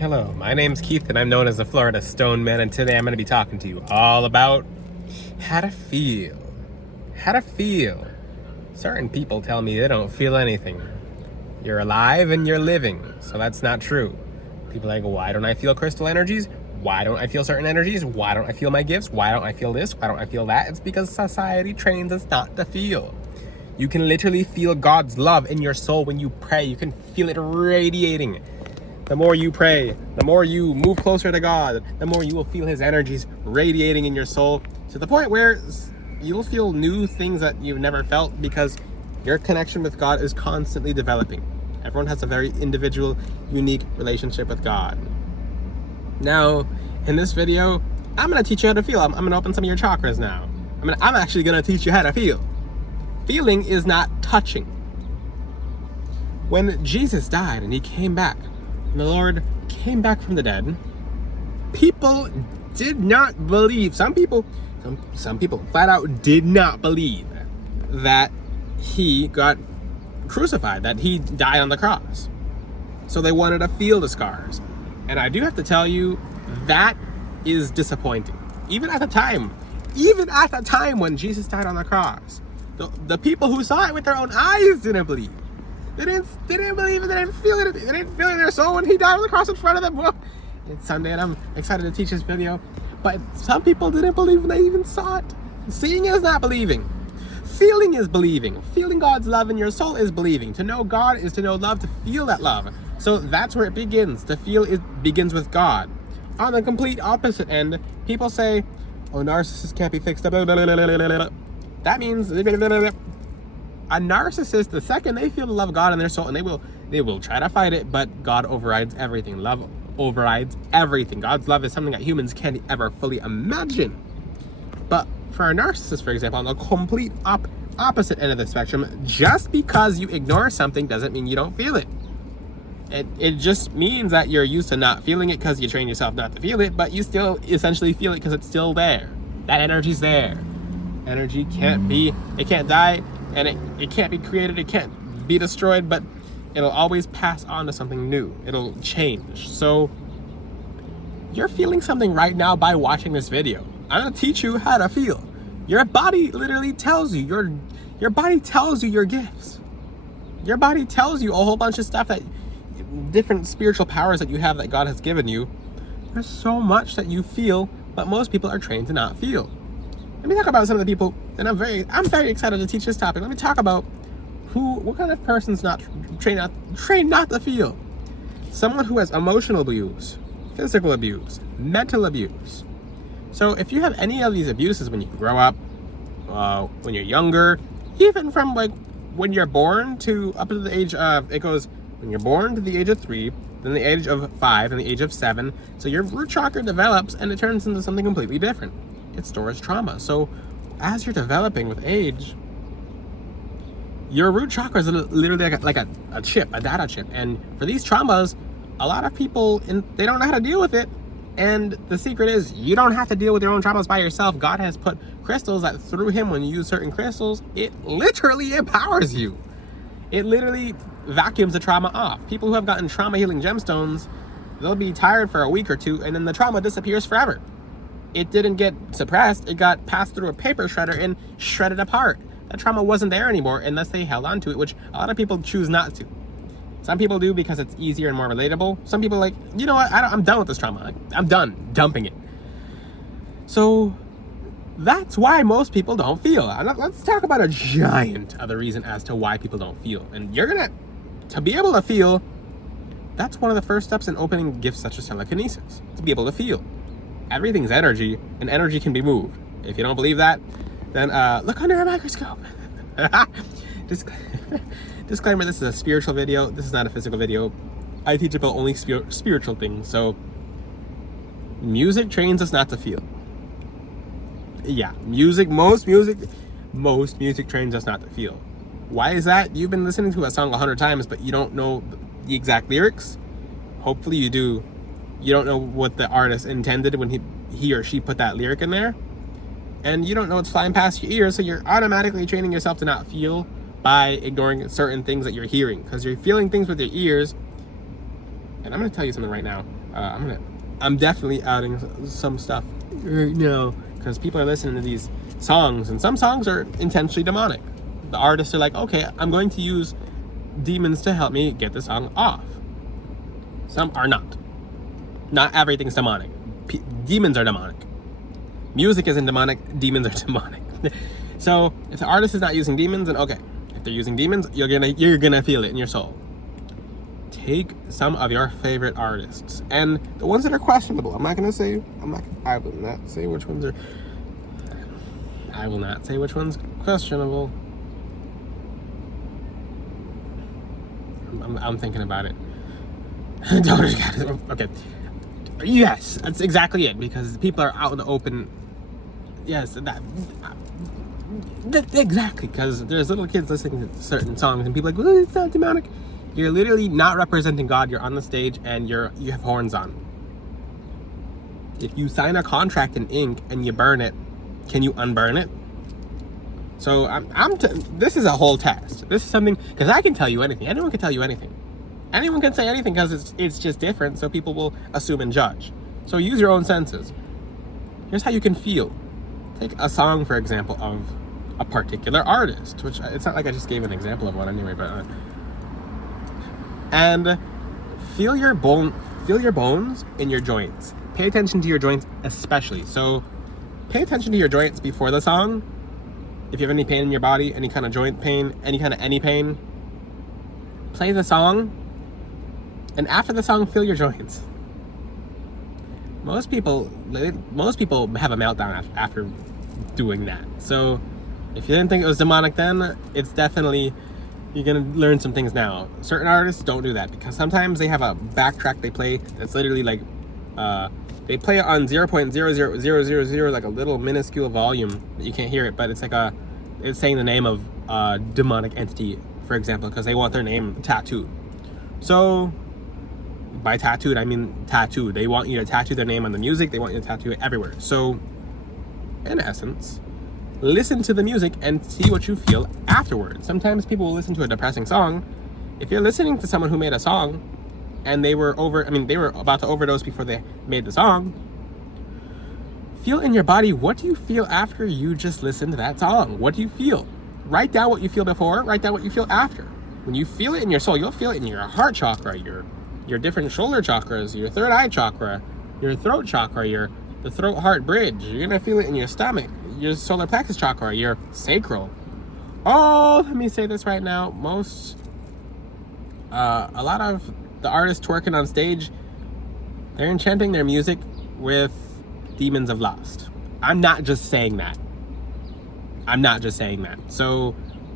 Hello, my name's Keith and I'm known as the Florida Stone Man, and today I'm going to be talking to you all about how to feel. How to feel. Certain people tell me they don't feel anything. You're alive and you're living, so that's not true. People are like, why don't I feel crystal energies? Why don't I feel certain energies? Why don't I feel my gifts? Why don't I feel this? Why don't I feel that? It's because society trains us not to feel. You can literally feel God's love in your soul when you pray. You can feel it radiating. The more you pray, the more you move closer to God, the more you will feel his energies radiating in your soul to the point where you'll feel new things that you've never felt because your connection with God is constantly developing. Everyone has a very individual, unique relationship with God. Now, in this video, I'm going to teach you how to feel. I'm going to open some of your chakras now. I'm actually going to teach you how to feel. Feeling is not touching. When Jesus died and he came back, and the Lord came back from the dead, people did not believe. Some people flat out did not believe that he got crucified, that he died on the cross. So they wanted to feel the scars. And I do have to tell you, that is disappointing. Even at the time when Jesus died on the cross, the people who saw it with their own eyes didn't believe. They didn't believe it. They didn't feel it. They didn't feel it in their soul when he died on the cross in front of them. Well, it's Sunday and I'm excited to teach this video. But some people didn't believe when they even saw it. Seeing is not believing. Feeling is believing. Feeling God's love in your soul is believing. To know God is to know love, to feel that love. So that's where it begins. To feel it begins with God. On the complete opposite end, people say, oh, narcissists can't be fixed. That means a narcissist, the second they feel the love of God in their soul, and they will try to fight it, but God overrides everything. Love overrides everything. God's love is something that humans can't ever fully imagine. But for a narcissist, for example, on the complete opposite end of the spectrum, just because you ignore something doesn't mean you don't feel it. It just means that you're used to not feeling it because you train yourself not to feel it, but you still essentially feel it because it's still there. That energy's there. Energy can't die, and it can't be created, it can't be destroyed, but it'll always pass on to something new. It'll change. So you're feeling something right now by watching this video. I'm gonna teach you how to feel. Your body literally tells you, your body tells you your gifts. Your body tells you a whole bunch of stuff, that different spiritual powers that you have that God has given you. There's so much that you feel, but most people are trained to not feel. Let me talk about some of the people, and I'm very excited to teach this topic. Let me talk about what kind of person's not trained not to feel. Someone who has emotional abuse, physical abuse, mental abuse. So if you have any of these abuses when you grow up, when you're younger, even from like when you're born to up to the age of, it goes when you're born to the age of 3, then the age of 5, and the age of 7. So your root chakra develops and it turns into something completely different. It stores trauma. So as you're developing with age, your root chakra is literally like a chip, a data chip. And for these traumas, a lot of people, they don't know how to deal with it. And the secret is, you don't have to deal with your own traumas by yourself. God has put crystals that through him, when you use certain crystals, it literally empowers you. It literally vacuums the trauma off. People who have gotten trauma healing gemstones, they'll be tired for a week or two, and then the trauma disappears forever. It didn't get suppressed, it got passed through a paper shredder and shredded apart. That trauma wasn't there anymore unless they held on to it, which a lot of people choose not to. Some people do because it's easier and more relatable. Some people are like, you know what, I'm done with this trauma. I'm done dumping it. So that's why most people don't feel. Let's talk about a giant of the reason as to why people don't feel. And to be able to feel, that's one of the first steps in opening gifts such as telekinesis, to be able to feel. Everything's energy, and energy can be moved. If you don't believe that, then look under a microscope. Disclaimer, this is a spiritual video. This is not a physical video. I teach about only spiritual things. So music trains us not to feel. Yeah, most music trains us not to feel. Why is that? You've been listening to a song 100 times, but you don't know the exact lyrics. Hopefully you do. You don't know what the artist intended when he or she put that lyric in there. And you don't know what's flying past your ears, so you're automatically training yourself to not feel by ignoring certain things that you're hearing, because you're feeling things with your ears. And I'm going to tell you something right now. I'm definitely adding some stuff right now because people are listening to these songs, and some songs are intentionally demonic. The artists are like, okay, I'm going to use demons to help me get the song off. Some are not. Not everything's demonic. Demons are demonic. Music isn't demonic. Demons are demonic. So if the artist is not using demons, then okay. If they're using demons, you're gonna feel it in your soul. Take some of your favorite artists and the ones that are questionable. I will not say which ones are. I will not say which one's questionable. I'm thinking about it. Okay. Yes, that's exactly it. Because people are out in the open. Yes, exactly. Because there's little kids listening to certain songs, and people are like, well, it's not demonic. You're literally not representing God. You're on the stage, and you have horns on. If you sign a contract in ink and you burn it, can you unburn it? So this is a whole test. This is something, because I can tell you anything. Anyone can tell you anything. Anyone can say anything because it's just different, so people will assume and judge. So use your own senses. Here's how you can feel. Take a song, for example, of a particular artist, which it's not like I just gave an example of one anyway, but and feel your bones in your joints. Pay attention to your joints especially. So pay attention to your joints before the song. If you have any pain in your body, any kind of joint pain, any pain, play the song. And after the song, feel your joints. Most people have a meltdown after doing that. So if you didn't think it was demonic then, it's definitely, you're gonna learn some things now. Certain artists don't do that because sometimes they have a backtrack they play that's literally like, they play it on 0.00000, like a little minuscule volume. You can't hear it, but it's like it's saying the name of a demonic entity, for example, because they want their name tattooed. So by tattooed, I mean tattooed. They want you to tattoo their name on the music. They want you to tattoo it everywhere. So in essence, listen to the music and see what you feel afterwards. Sometimes people will listen to a depressing song. If you're listening to someone who made a song and they were about to overdose before they made the song, feel in your body, what do you feel after you just listened to that song? What do you feel? Write down what you feel before, write down what you feel after. When you feel it in your soul, you'll feel it in your heart chakra, your different shoulder chakras, your third eye chakra, your throat chakra, the throat heart bridge. You're gonna feel it in your stomach, your solar plexus chakra, your sacral. Oh, let me say this right now. A lot of the artists twerking on stage, they're enchanting their music with demons of lust. I'm not just saying that. So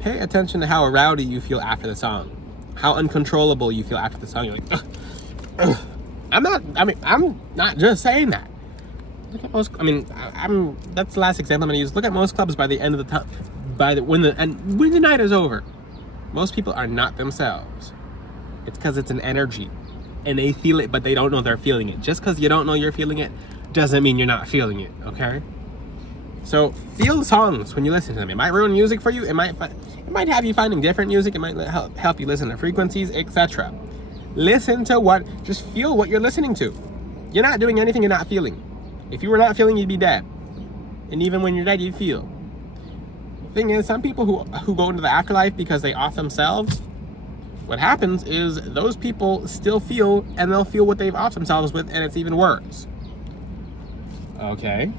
pay attention to how rowdy you feel after the song. How uncontrollable you feel after the song. You're like, ugh, ugh. I'm not just saying that. Look at most, that's the last example I'm gonna use. Look at most clubs by the end of the time, when the night is over. Most people are not themselves. It's because it's an energy. And they feel it, but they don't know they're feeling it. Just because you don't know you're feeling it doesn't mean you're not feeling it, okay? So feel the songs when you listen to them. It might ruin music for you. It might have you finding different music. It might help you listen to frequencies, etc. Listen to just feel what you're listening to. You're not doing anything you're not feeling. If you were not feeling, you'd be dead. And even when you're dead, you'd feel. The thing is, some people who go into the afterlife because they off themselves, what happens is those people still feel, and they'll feel what they've off themselves with, and it's even worse. Okay.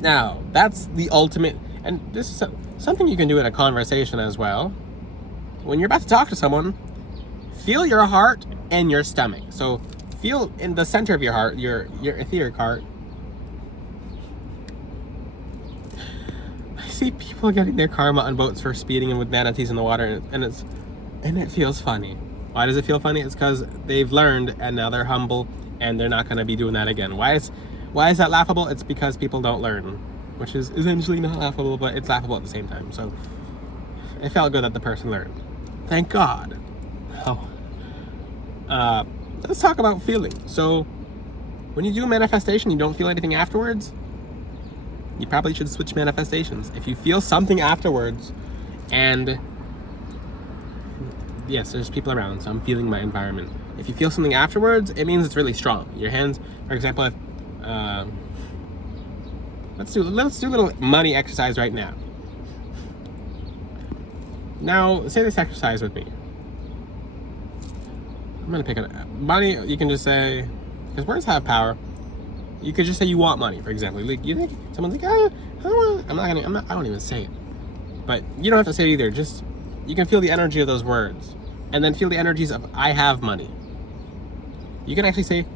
Now, that's the ultimate, and this is something you can do in a conversation as well. When you're about to talk to someone, feel your heart and your stomach. So feel in the center of your heart, your etheric heart. I see people getting their karma on boats for speeding with manatees in the water, and it feels funny. Why does it feel funny? It's because they've learned, and now they're humble, and they're not going to be doing that again. Why is that laughable? It's because people don't learn, which is essentially not laughable, but it's laughable at the same time. So it felt good that the person learned. Thank God. Let's talk about feeling. So when you do a manifestation, you don't feel anything afterwards, you probably should switch manifestations. If you feel something afterwards, and yes, there's people around, so I'm feeling my environment. If you feel something afterwards, it means it's really strong. Your hands, for example, if, let's do a little money exercise right now. Now, say this exercise with me. I'm gonna pick money. You can just say, because words have power. You could just say you want money, for example. Like, you think someone's like, I won't even say it. But you don't have to say it either. Just, you can feel the energy of those words, and then feel the energies of I have money. You can actually say,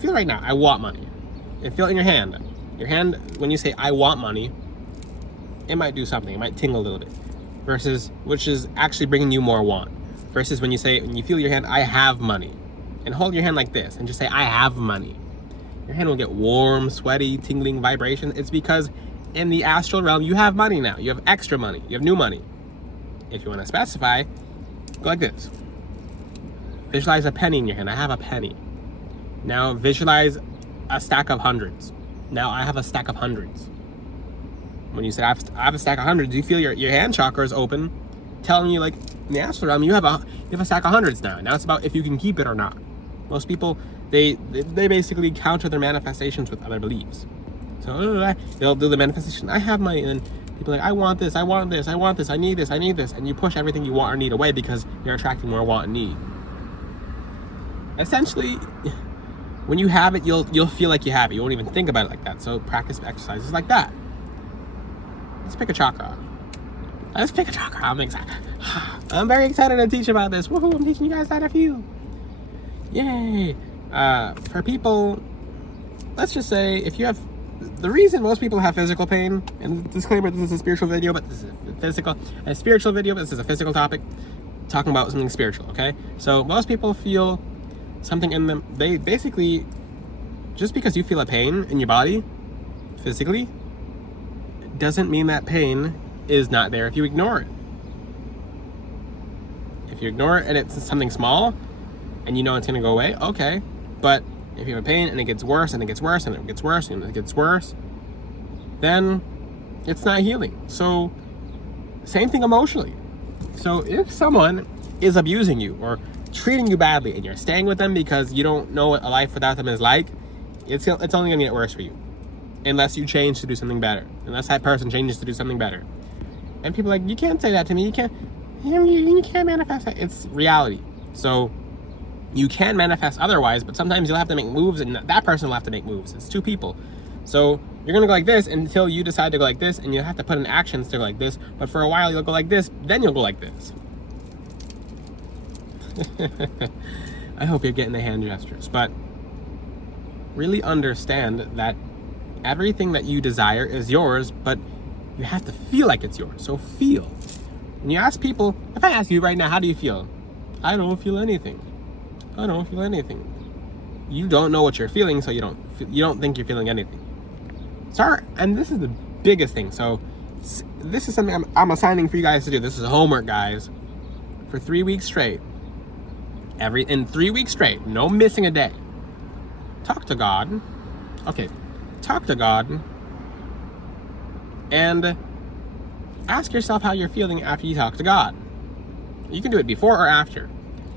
feel right now, I want money, and feel it in your hand. Your hand, when you say I want money, it might do something. It might tingle a little bit, versus which is actually bringing you more want. Versus when you feel your hand, I have money, and hold your hand like this, and just say I have money. Your hand will get warm, sweaty, tingling vibration. It's because in the astral realm, you have money now. You have extra money. You have new money. If you want to specify, go like this. Visualize a penny in your hand. I have a penny. Now visualize a stack of hundreds. Now I have a stack of hundreds. When you say I have a stack of hundreds, you feel your hand chakra is open, telling you, like, in the astral realm, you have a stack of hundreds now. Now it's about if you can keep it or not. Most people, they basically counter their manifestations with other beliefs. So they'll do the manifestation. I have money, and then people are like, I want this, I want this, I want this, I need this, I need this, and you push everything you want or need away because you're attracting more want and need. Essentially, when you have it, you'll feel like you have it. You won't even think about it like that. So practice exercises like that. Let's pick a chakra. Let's pick a chakra. I'm excited. I'm very excited to teach about this. Woohoo! I'm teaching you guys how to feel. Yay! For people, let's just say if you have, the reason most people have physical pain, and disclaimer, this is a spiritual video, but this is a spiritual video, but this is a physical topic, talking about something spiritual, okay? So most people feel something in them. They basically, just because you feel a pain in your body, physically, doesn't mean that pain is not there if you ignore it. If you ignore it and it's something small, and you know it's gonna go away, okay. But if you have a pain and it gets worse and it gets worse and it gets worse and it gets worse, then it's not healing. So same thing emotionally. So if someone is abusing you or treating you badly and you're staying with them because you don't know what a life without them is like, it's only gonna get worse for you. Unless you change to do something better. Unless that person changes to do something better. And people are like, you can't say that to me. You can't manifest that. It's reality. So you can manifest otherwise, but sometimes you'll have to make moves and that person will have to make moves. It's two people. So you're gonna go like this until you decide to go like this, and you have to put in actions to go like this. But for a while you'll go like this, then you'll go like this. I hope you're getting the hand gestures, but really understand that everything that you desire is yours, but you have to feel like it's yours. So feel. When you ask people, if I ask you right now, how do you feel? I don't feel anything. I don't feel anything. You don't know what you're feeling, so you don't think you're feeling anything. Sorry, and this is the biggest thing. So this is something I'm assigning for you guys to do. This is homework, guys. For 3 weeks straight. In 3 weeks straight, no missing a day. Talk to God. Okay, talk to God. And ask yourself how you're feeling after you talk to God. You can do it before or after.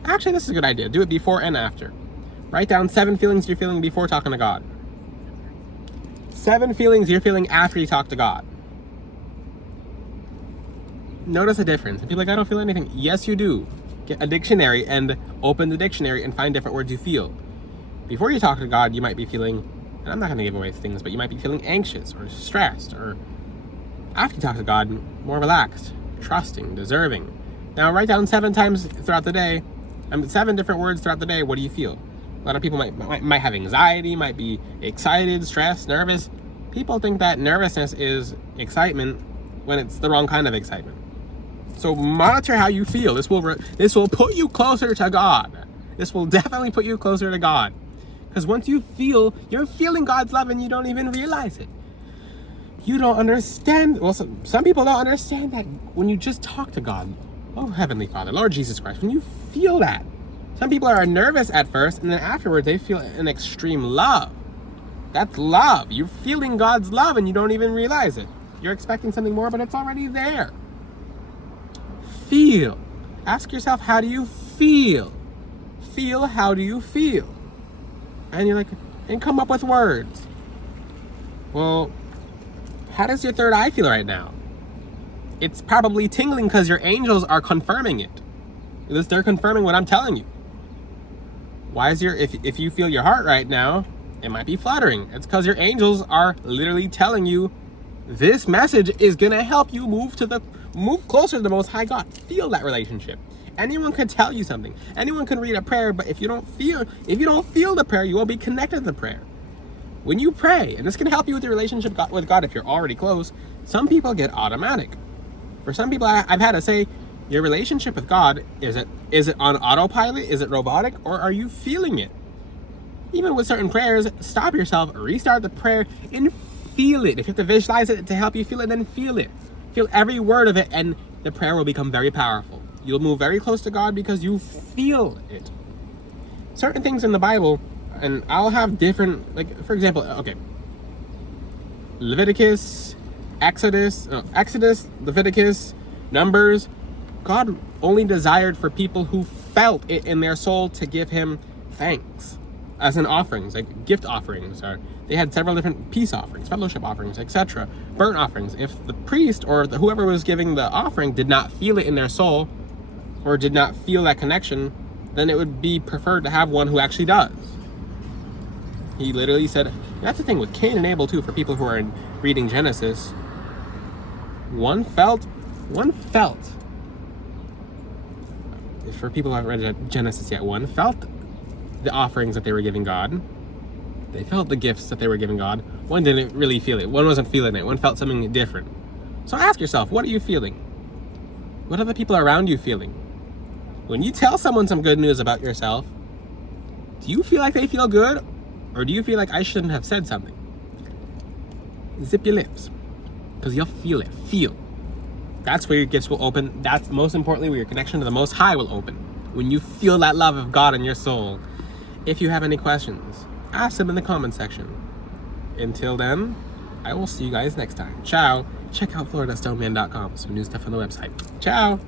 Actually, this is a good idea. Do it before and after. Write down 7 feelings you're feeling before talking to God. 7 feelings you're feeling after you talk to God. Notice a difference. And people are like, I don't feel anything. Yes, you do. Get a dictionary and open the dictionary and find different words you feel. Before you talk to God, you might be feeling, and I'm not going to give away things, but you might be feeling anxious or stressed, or after you talk to God, more relaxed, trusting, deserving. Now write down 7 times throughout the day, 7 different words throughout the day. What do you feel? A lot of people might have anxiety, might be excited, stressed, nervous. People think that nervousness is excitement when it's the wrong kind of excitement. So monitor how you feel. This will put you closer to God. This will definitely put you closer to God. Because once you're feeling God's love and you don't even realize it. You don't understand. Well, some people don't understand that when you just talk to God, oh Heavenly Father, Lord Jesus Christ, when you feel that. Some people are nervous at first, and then afterwards they feel an extreme love. That's love. You're feeling God's love and you don't even realize it. You're expecting something more, but it's already there. Feel. Ask yourself, how do you feel? feel? How do you feel? And you're like, and come up with words. Well, how does your third eye feel right now? It's probably tingling because your angels are confirming it. They're confirming what I'm telling you. Why is if you feel your heart right now, it might be fluttering. It's because your angels are literally telling you this message is gonna help you move closer to the Most High God. Feel that relationship. Anyone can tell you something. Anyone can read a prayer, but if you don't feel the prayer, you won't be connected to the prayer. When you pray, and this can help you with your relationship with God if you're already close, some people get automatic. For some people, I've had to say, your relationship with God, is it on autopilot? Is it robotic? Or are you feeling it? Even with certain prayers, stop yourself, restart the prayer, and feel it. If you have to visualize it to help you feel it, then feel it. Feel every word of it, and the prayer will become very powerful. You'll move very close to God because you feel it. Certain things in the Bible, and I'll have different, like, for example, okay, Leviticus, Exodus, Leviticus, Numbers. God only desired for people who felt it in their soul to give him thanks, as in offerings, like gift offerings, or they had several different peace offerings, fellowship offerings, etc., burnt offerings. If the priest or whoever was giving the offering did not feel it in their soul, or did not feel that connection, then it would be preferred to have one who actually does. He literally said, that's the thing with Cain and Abel too, for people who are reading Genesis. One felt. For people who haven't read Genesis yet, one felt the offerings that they were giving God. They felt the gifts that they were giving God. One didn't really feel it. One wasn't feeling it. One felt something different. So ask yourself, what are you feeling? What are the people around you feeling? When you tell someone some good news about yourself, do you feel like they feel good? Or do you feel like I shouldn't have said something? Zip your lips. Because you'll feel it. Feel. That's where your gifts will open. That's most importantly where your connection to the Most High will open. When you feel that love of God in your soul. If you have any questions, ask them in the comment section. Until then, I will see you guys next time. Ciao. Check out FloridaStoneman.com. Some new stuff on the website. Ciao.